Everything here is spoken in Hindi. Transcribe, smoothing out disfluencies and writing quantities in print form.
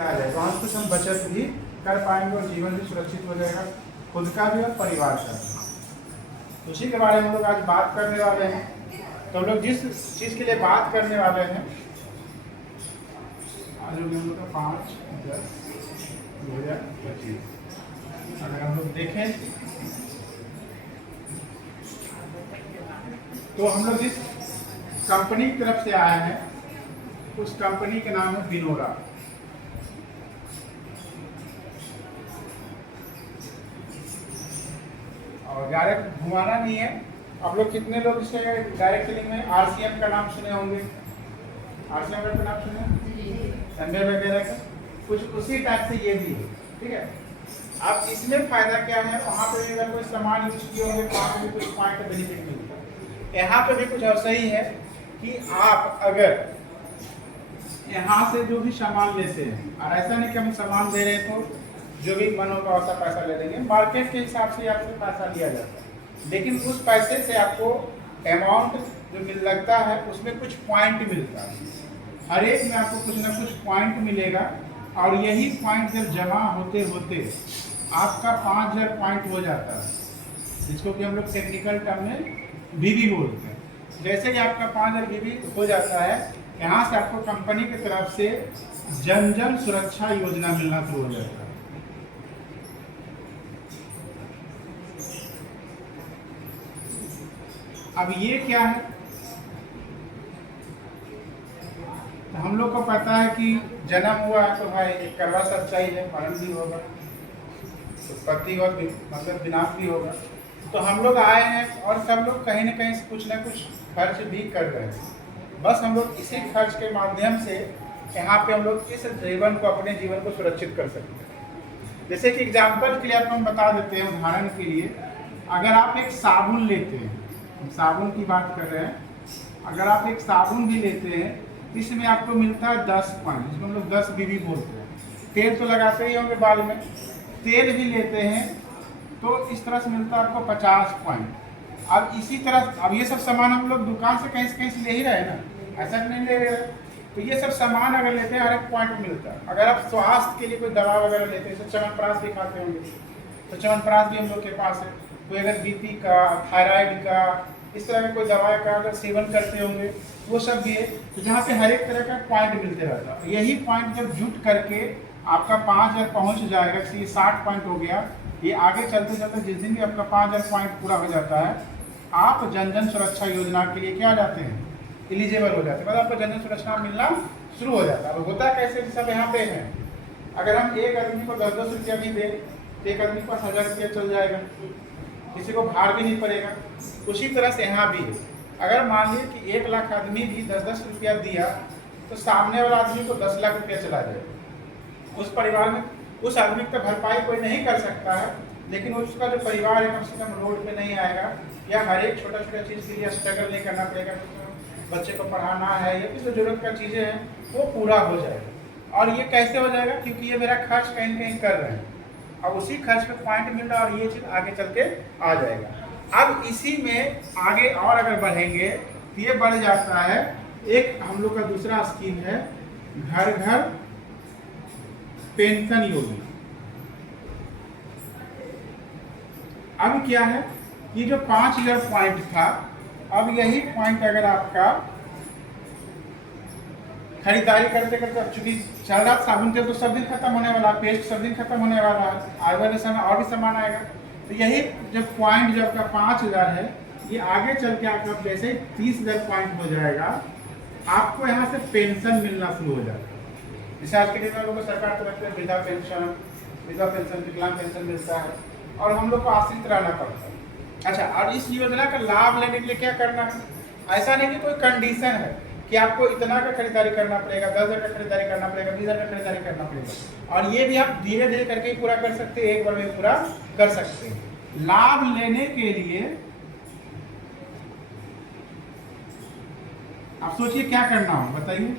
आ जाएगा, वहाँ कुछ हम बचत भी कर पाएंगे और जीवन भी सुरक्षित हो जाएगा, खुद का भी और परिवार का भी। तो उसी के बारे में हम लोग आज बात करने वाले हैं। तो हम लोग जिस चीज़ के लिए बात करने वाले हैं, आज हम लोग का 5/10/2025 अगर हम लोग देखें तो हम लोग जिस कंपनी की तरफ से आए हैं उस कंपनी का नाम है विनोरा। और डायरेक्ट घुमाना नहीं है। आप लोग कितने लोग इसके डायरेक्ट सेलिंग में आरसीएम का नाम सुने होंगे? आरसीएम का नाम सुने, संडे वगैरह का, कुछ उसी टाइप से ये भी है। ठीक है, अब इसमें फायदा क्या है, वहाँ पे भी अगर कोई सामान यूज किए होंगे तो वहाँ पे भी कुछ पॉइंट बेनिफिट मिलता है। यहाँ पे भी कुछ ऐसा ही है कि आप अगर यहाँ से जो भी सामान लेते हैं, और ऐसा नहीं कि हम सामान दे रहे हैं तो जो भी मन होगा वैसा पैसा ले लेंगे, मार्केट के हिसाब से आपसे पैसा लिया जाता है, लेकिन उस पैसे से आपको अमाउंट जो मिल लगता है उसमें कुछ पॉइंट मिलता है। हर एक में आपको कुछ ना कुछ पॉइंट मिलेगा और यही पॉइंट जब जमा होते होते आपका 5000 पॉइंट हो जाता है, जिसको कि हम लोग टेक्निकल टर्म में बीबी बोलते हैं। जैसे ही आपका 5000 बीबी हो जाता है, यहाँ से आपको कंपनी की तरफ से जन जन सुरक्षा योजना मिलना शुरू हो जाता है। अब ये क्या है, तो हम लोग को पता है कि जन्म हुआ है तो भाई एक कड़वा सच्चाई है, मरण भी होगा, उत्पत्ति और मतलब विनाश भी होगा। तो हम लोग आए हैं और सब लोग कहीं ना कहीं कुछ ना कुछ खर्च भी कर रहे हैं। बस हम लोग इसी खर्च के माध्यम से यहाँ पे हम लोग इस जीवन को, अपने जीवन को सुरक्षित कर सकते हैं। जैसे कि एग्जाम्पल के लिए आपको हम बता देते हैं, उदाहरण के लिए अगर आप एक साबुन लेते हैं, हम साबुन की बात कर रहे हैं, अगर आप एक साबुन भी लेते हैं इसमें आपको मिलता है 10 पॉइंट, जिसको हम लोग 10 बीबी बोलते हैं। तेल तो लगाते ही होंगे बाल में, तेल भी लेते हैं तो इस तरह से मिलता है आपको 50 पॉइंट। अब इसी तरह, अब ये सब सामान हम लोग दुकान से कहीं से ले ही रहे ना, ऐसा नहीं ले रहे। तो ये सब सामान अगर लेते हैं हर एक पॉइंट मिलता है। अगर आप स्वास्थ्य के लिए कोई दवा वगैरह लेते हैं, जैसे च्यवनप्राश भी खाते होंगे, तो च्यवनप्राश भी हम लोग के पास है। कोई अगर बीपी का, थायराइड का, इस तरह का कोई दवा का अगर सेवन करते होंगे वो सब भी है। तो जहाँ पे हर एक तरह का पॉइंट मिलते रहता है, यही पॉइंट जब जुट करके आपका 5000 पहुँच जाएगा, ये 60 पॉइंट हो गया। ये आगे चलते चलते जिस दिन भी आपका 5000 पॉइंट पूरा हो जाता है, आप जन जन सुरक्षा योजना के लिए क्या जाते हैं, एलिजिबल हो जाते हैं, मतलब आपको जन जन सुरक्षा मिलना शुरू हो जाता है। अब होता कैसे, सब यहाँ पे है, अगर हम एक आदमी को 10-10 रुपया भी दें तो एक आदमी के पास 1000 रुपया चल जाएगा, किसी को भार भी नहीं पड़ेगा। उसी तरह से यहाँ भी है, अगर मान लीजिए कि 1 लाख आदमी भी 10-10 रुपया दिया तो सामने वाला आदमी को 10 लाख रुपया चला जाएगा। उस परिवार में उस आदमी की भरपाई कोई नहीं कर सकता है, लेकिन उसका जो परिवार है कम से कम रोड पे नहीं आएगा, या हर एक छोटा छोटा चीज़ के लिए स्ट्रगल नहीं करना पड़ेगा। बच्चे को पढ़ाना है या फिर जो जरूरत का चीज़ें हैं वो पूरा हो जाएगा। और ये कैसे हो जाएगा, क्योंकि ये मेरा खर्च कहीं कहीं कर रहे हैं, अब उसी खर्च पे पॉइंट मिल रहा है और ये चीज़ आगे चल के आ जाएगा। अब इसी में आगे और अगर बढ़ेंगे तो ये बढ़ जाता है, एक हम लोग का दूसरा स्कीम है घर घर पेंशन योजना। अब क्या है, ये जो 5000 पॉइंट था, अब यही पॉइंट अगर आपका खरीदारी करते करते, चूंकि चल रहा साबुन तेल तो सब दिन खत्म होने वाला, पेस्ट सब दिन खत्म होने वाला है, आने वाले समय और भी सामान आएगा। तो यही जब पॉइंट जब का 5000 है, ये आगे चल के आपका जैसे 30,000 पॉइंट हो जाएगा, आपको यहाँ से पेंशन मिलना शुरू हो जाएगा। जैसे आज के दिन में लोगों को सरकार तरफ से वृद्धा पेंशन, विकलांग पेंशन मिलता है और हम लोग को आश्रित रहना पड़ता है। अच्छा, और इस योजना का लाभ लेने के लिए क्या करना है, ऐसा नहीं कि कोई कंडीशन है कि आपको इतना का खरीदारी करना पड़ेगा, 10,000 का खरीदारी करना पड़ेगा, 20,000 का खरीदारी करना पड़ेगा। और ये भी आप धीरे धीरे करके ही पूरा कर सकते हैं, एक बार में पूरा कर सकते हैं। लाभ लेने के लिए आप सोचिए क्या करना हो, बताइए।